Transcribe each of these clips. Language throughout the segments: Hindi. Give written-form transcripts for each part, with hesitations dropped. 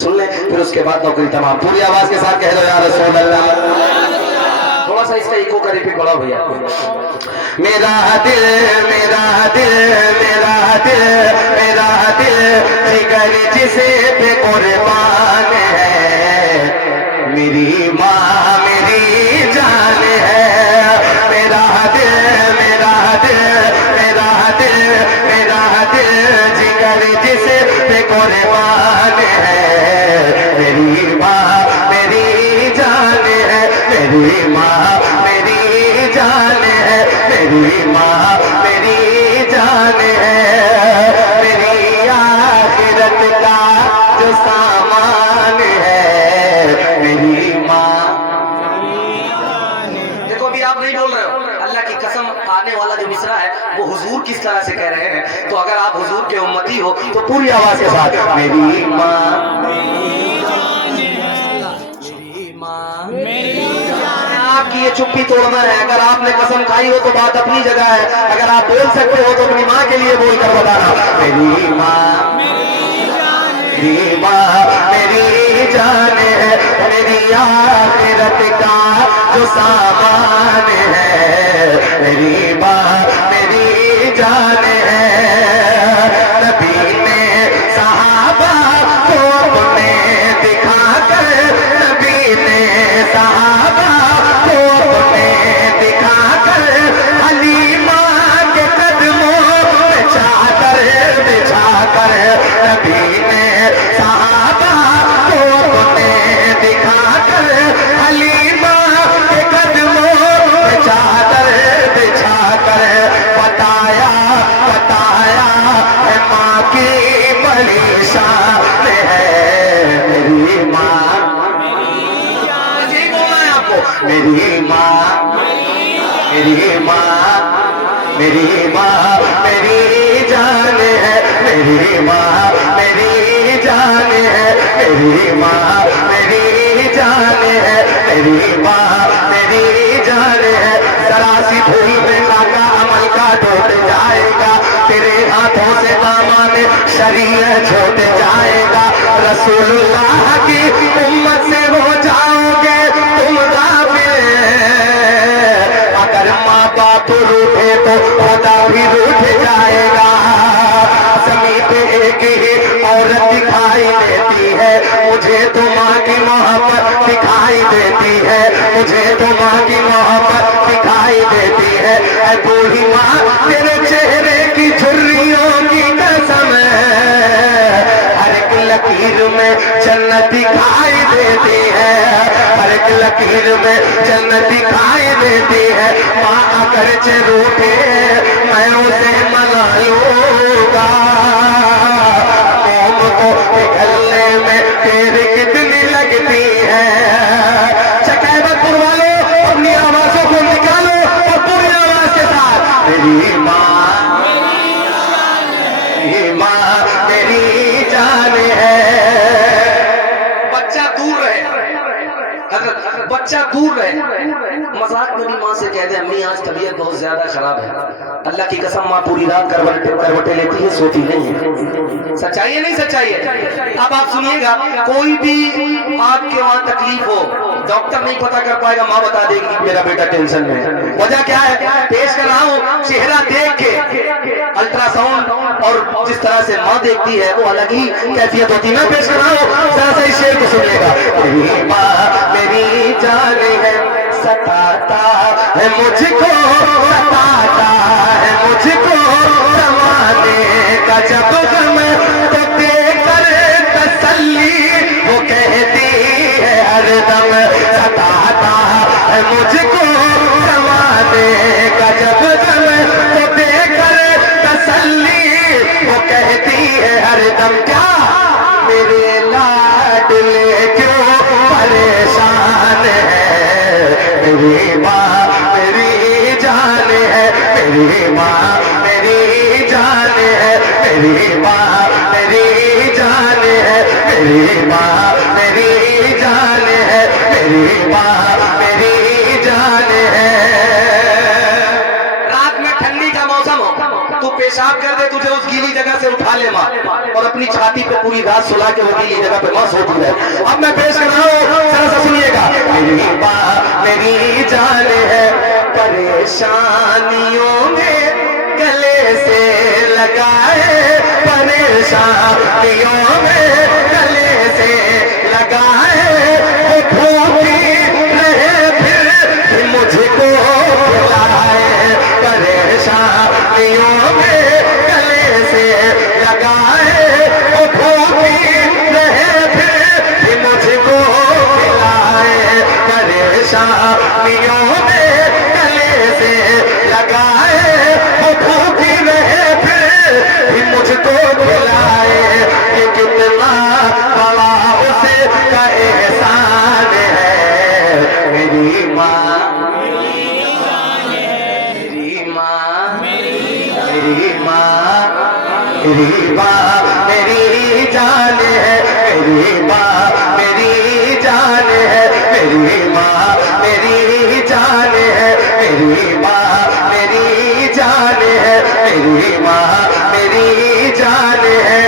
सुन ले, फिर उसके बाद नौकरी तमाम। पूरी आवाज के साथ कह दो या रसूल अल्लाह। थोड़ा सा इसका इको का रिपीट बढ़ाओ भैया। मेरा दिल मेरा दिल मेरा दिल मेरा दिल जिगर जिसे पे कुर्बान है, मेरी माँ मेरी जान है। मेरा दिल मेरा दिल मेरा दिल मेरा दिल जिगर जिसे पे कुर्बान है, मेरी माँ मेरी जान है, मेरी माँ मेरी जान है, मेरी माँ मेरी जान है। मेरी आखिरत का जो सामान है, मेरी माँ। देखो अभी आप नहीं बोल रहे हो, अल्लाह की कसम आने वाला जो मिसरा है वो हुजूर किस तरह से कह रहे हैं। तो अगर आप हुजूर के उम्मती हो तो पूरी आवाज के साथ मेरी माँ आपकी ये चुप्पी तोड़ना है। अगर आपने कसम खाई हो तो बात अपनी जगह है, अगर आप बोल सकते हो तो अपनी माँ के लिए बोलकर बताना मेरी माँ मेरी माँ मेरी जान है, मेरी आखिरत का जो सामान है, मेरी माँ मेरी जान है। नबी ने सहाबा को अपने दिखाकर, नबी ने सहाबा को अपने दिखाकर हलीमा के कदमों में चादर बिछाकर, नबी ने सहाबा को अपने दिखाकर हलीमा के कदमों में चादर बिछाकर बताया बताया है माँ की बड़ी शान है, मेरी माँ। यही बोलना है आपको, मेरी माँ मेरी माँ मेरी माँ मेरी जान है, मेरी माँ मेरी जान है, मेरी माँ मेरी जान है, मेरी माँ मेरी जान है। जरा-सी भूल में लाका अमल का टूट जाएगा, तेरे हाथों से दामन शरीयत छूट जाएगा। रसूलुल्लाह की उम्मत से हो जाओगे तुम गाफिल, अगर माँ बाप रूठे तो खुदा भी रूठ जाएगा। ज़मीन पे एक ही औरत दिखाई देती है, मुझे तो माँ की मोहब्बत दिखाई देती है, मुझे तो माँ की मोहब्बत दिखाई देती है। ऐ बूढ़ी माँ तेरे चेहरे की झुर्रियों की कसम है, हर एक लकीर में जन्नत दिखाई देती है, हर एक लकीर में जन्नत दिखाई देती है। माँ अगर चे रूठे मैं उसे मना लूंगा, कौम को निकलने में देर कितनी लगती है। चकैबतपुर वालों अपनी आवाजों को निकालो और पूरी आवाज के साथ मेरी माँ मेरी जान है। बच्चा दूर रहे, बच्चा दूर रहे, मजाक मेरी माँ से कह दे अम्मी आज तबीयत बहुत ज्यादा खराब है, अल्लाह की कसम माँ पूरी रात करवटें लेती है, सोती नहीं है। सच्चाई है नहीं सच्चाई है। अब आप सुनिएगा, कोई भी आपके वहां तकलीफ हो डॉक्टर नहीं पता कर पाएगा, माँ बता देगी मेरा बेटा टेंशन में है। वजह क्या है? पेश कर रहा हूँ, चेहरा देख के अल्ट्रासाउंड और जिस तरह से माँ देखती है वो अलग ही कैफियत होती है। मैं पेश कर रहा हूँ, जरा सा इस शेर को सुनिएगा। मेरी माँ मेरी जान है, सताता है मुझको, सताता है मुझको जमाने का जब गम, तो देकर तसल्ली वो कहती है हरदम, सताता है मुझको जमाने का जब गम, तो देकर तसल्ली वो कहती है हरदम। क्या मेरे लाडले क्यों परेशान है, मेरी माँ मेरी जान है, मेरी माँ मेरी जान है, मेरी माँ मेरी जान है, मेरी माँ मेरी जान है, मेरी माँ मेरी जान है। रात में ठंडी का मौसम हो, तू पेशाब कर दे तुझे उस गीली जगह से उठा ले माँ और अपनी छाती पे पूरी रात सुला के वो गीली जगह पे मस्त होती है। अब मैं पेश कर रहा हूँ, जरा सा सुनिएगा। मेरी माँ मेरी जान है, परेशानियों में गले से लगाए, परेशानियों में गले से लगाए, वो भूखी रहे फिर मुझको खिलाए, परेशानियों में गले से लगाए, वो भूखी रहे फिर मुझको खिलाए, परेशानियों में गले से लगाए, वो भूखी रहे फिर मुझको खिलाए। ये कितना बड़ा उसका एहसान है। मेरी माँ मेरी माँ मेरी माँ मेरी माँ मेरी जान है, मेरी माँ मेरी जान है, मेरी माँ मेरी जान है, मेरी माँ मेरी जान है, मेरी माँ मेरी जान है,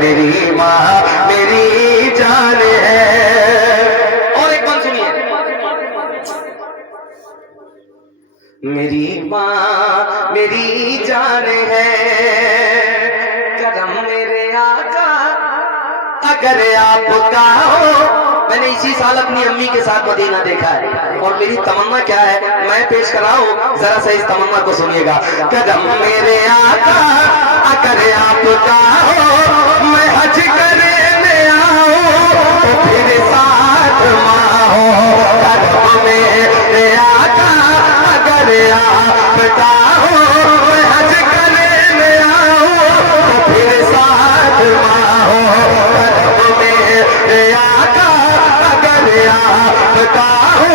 मेरी माँ मेरी जान है। और एक बात सुनिए। मेरी माँ मेरी जान है, कदम मेरे आका अगर आपका हो। मैंने इसी साल अपनी अम्मी के साथ मदीना देखा है और मेरी तमन्ना क्या है मैं पेश कर रहा हूँ, जरा सा इस तमन्ना को सुनिएगा। कदम मेरे आका अगर आपका हो, मैं हज करने आऊं तो फिर साथ माँ हो। कदम मेरे आका अगर आपका हो, मैं हज करने आऊं तो फिर साथ माँ हो। कदम मेरे आका अगर आपका हो,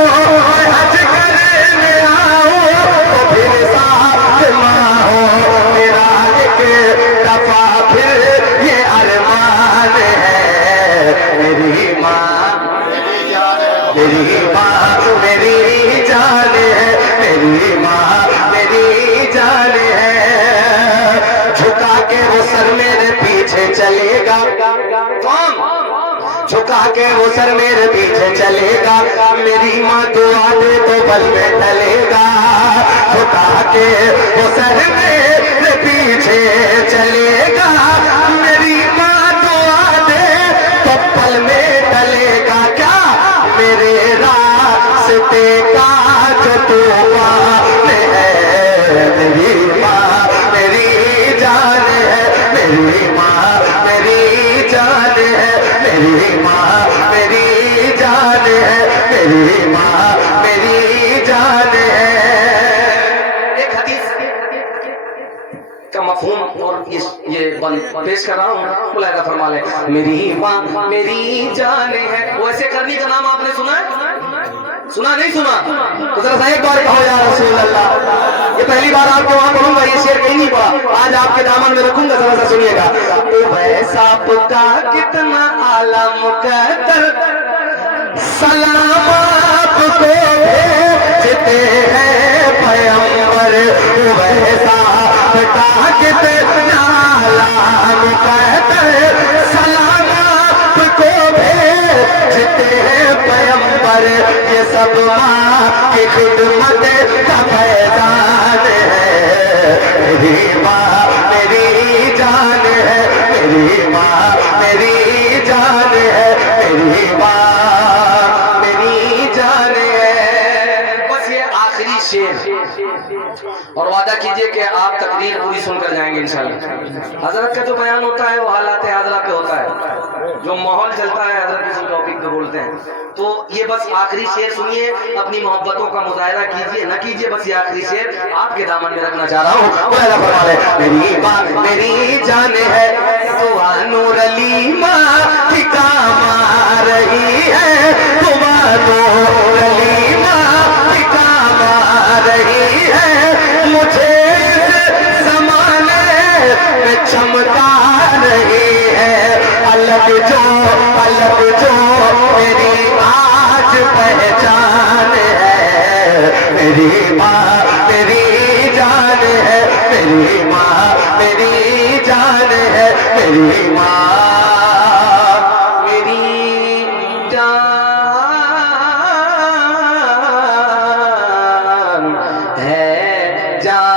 मैं हज करने आऊं तो फिर साथ माँ हो। मेरा एक दफा फिर ये अरमान है। मेरी माँ मेरी माँ मेरी जान है, मेरी माँ मेरी जान है। झुका के वो सर मेरे पीछे चलेगा, कौन झुका के वो सर मेरे पीछे चलेगा, मेरी माँ दुआ दे तो बल में टलेगा। झुका के वो सर मेरे पीछे चलेगा, मेरी माँ दुआ दे तो पल में टलेगा। क्या मेरे रास्ते का जो तूफान है, मेरी माँ मेरी जान है, मेरी माँ मेरी जान है, मेरी माँ मेरी जान है, मेरी माँ मेरी जान है। एक हदीस का मफहूम और ये पेश कर रहा हूँ, मुलाहिजा फरमा ले। मेरी माँ मेरी जान है, वैसे करनी का नाम आपने सुना है? सुना नहीं सुना? तो जरा सा एक बार कहो या रसूल अल्लाह। ये पहली बार आपको वहां पढ़ूंगा, ये शेर कहीं नहीं पढ़ा, आज आपके दामन में रखूंगा, जरा सा सुनिएगा। वैसा का कितना आला मुकद्दर सलाम आपको भेजते हैं पैगंबर। वैसा का कितना आला मुकद्दर सलाम आपको भेजते हैं पैगंबर। ये सब माँ की खिदमत का फैजान है। मेरी माँ मेरी जान है, मेरी माँ मेरी जान है, मेरी माँ मेरी जान है। बस ये आखिरी शेर, और वादा कीजिए कि आप तकरीर पूरी सुनकर जाएंगे इंशाल्लाह। हजरत का जो बयान होता है वो हालात हाज़िरा पे होता है, जो माहौल चलता है हजरत किसी टॉपिक पे बोलते हैं। तो ये बस आखिरी शेर सुनिए, अपनी मोहब्बतों का मुजाहरा कीजिए, न कीजिए, बस ये आखिरी शेर आपके दामन में रखना चाह रहा हूँ। मेरी माँ मेरी जान है, दुआ नूर अली माँ की काम आ रही है, दुआ नूर अली माँ की काम आ रही है। मुझे इस जमाने में चमका रही है, अलग जो मेरी आज पहचान है। मेरी माँ मेरी जान है, मेरी माँ मेरी जान है, मेरी माँ मेरी जान है, जान